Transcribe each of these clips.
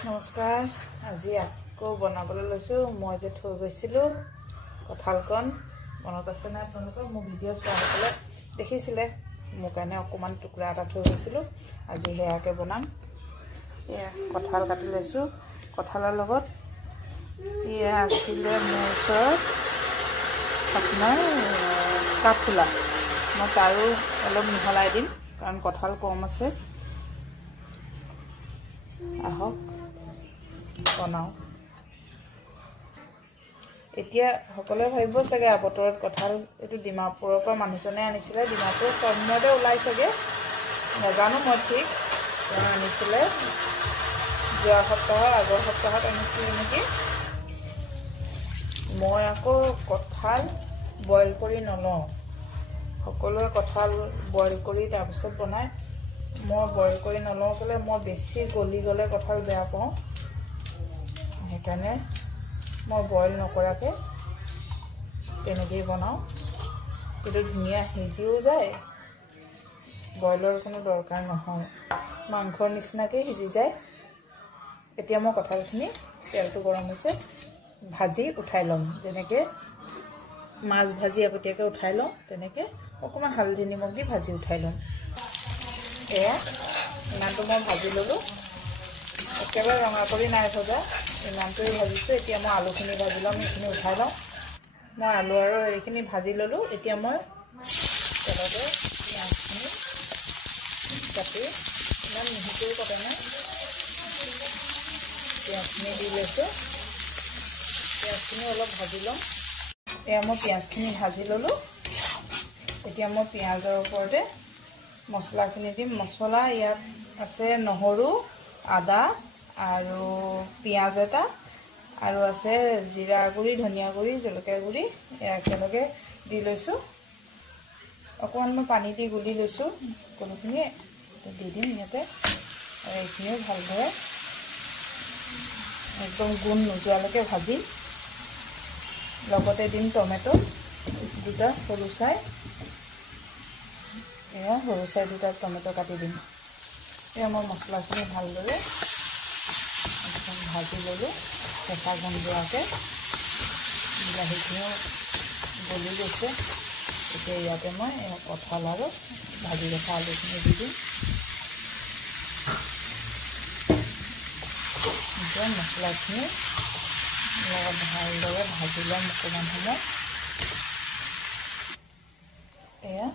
নমস্কাৰ আজি আকৌ বনাবলৈ লৈছো মই যে থৈ গৈছিলো কঁঠালকণ মনত আছে না আপোনালোকৰ মোৰ ভিডিঅ' চোৱাসকলে দেখিছিলে মোৰ কাৰণে অকমান টুকুৰা এটা থৈ গৈছিলো আজি হেয়াকে বনাম এয়া কঁঠাল কাটি লৈছো কঁঠালৰ লগত এয়া আছিলে মোৰ ওচৰত আপোনাৰ কাঠফুলা মই তাৰো অলপ মিহলাই দিম কাৰণ কঁঠাল কম আছে আহক বনাও এতিয়া সকলোৱে ভাবিব চাগে বতৰত কঁঠাল এটো ডিমাপুৰৰ পৰা মানুহজনে আনিছিলে ডিমাপুৰৰ সময়তে ওলাই চাগে নাজানো মই ঠিক আনিছিলে যোৱা সপ্তাহৰ আগৰ সপ্তাহত আনিছিলে নেকি মই আকৌ কঁঠাল বইল কৰি নলওঁ সকলোৱে কঁঠাল বইল কৰি তাৰ পিছত বনায় মই বইল কৰি নলওঁ কেলে মই বেছি গলি গলে কঁঠাল বেয়া পাওঁ সেইকাৰণে মই বইল নকৰাকে তেনেকৈ বনাওঁ কিন্তু ধুনীয়া সিজিও যায় বইলৰ কোনো দৰকাৰ নহয় মাংসৰ নিচিনাকৈ সিজি যায় এতিয়া মই কঁঠালখিনি তেলটো গৰম হৈছে ভাজি উঠাই ল'ম যেনেকৈ মাছ ভাজি আগতীয়াকৈ উঠাই লওঁ তেনেকৈ অকণমান হালধি নিমখ দি ভাজি উঠাই ল'ম এয়া ইমানটো মই ভাজি ল'লোঁ একেবাৰে ৰঙা কৰি নাই ভজা ইমানটোৱে ভাজিছোঁ এতিয়া মই আলুখিনি ভাজি ল'ম সেইখিনি উঠাই লওঁ মই আলু আৰু এইখিনি ভাজি ল'লোঁ এতিয়া মই তেলতে পিঁয়াজখিনি কাটি ইমান মিহিকৈ কটে নাই পিঁয়াজখিনি দি লৈছোঁ পিঁয়াজখিনি অলপ ভাজি ল'ম এয়া মই পিঁয়াজখিনি ভাজি ল'লোঁ এতিয়া মই পিঁয়াজৰ ওপৰতে মছলাখিনি দিম মছলা ইয়াত আছে নহৰু আদা আৰু পিঁয়াজ এটা আৰু আছে জিৰা গুড়ি ধনিয়া গুড়ি জলকীয়া গুড়ি একেলগে দি লৈছোঁ অকণমান মই পানী দি গুলি লৈছোঁ সকলোখিনি দি দিম ইয়াতে আৰু এইখিনিও ভালদৰে একদম গোন্ধ নোযোৱালৈকে ভাজি লগতে দিম টমেটো দুটা সৰু চাই এয়া সৰু চাই দুটা টমেটো কাটি দিম এয়া মই মছলাখিনি ভালদৰে একদম ভাজি ল'লোঁ কেঁচা গোন্ধ যোৱাকৈ বিলাহীখিনিও গলি গৈছে এতিয়া ইয়াতে মই কঁঠাল আৰু ভাজি ৰখা আলুখিনি দি দিম এতিয়া মছলাখিনি লগত ভালদৰে ভাজি ল'ম অকণমান সময় এয়া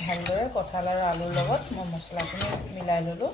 ভালদৰে কঁঠাল আৰু আলুৰ লগত মই মছলাখিনি মিলাই ল'লোঁ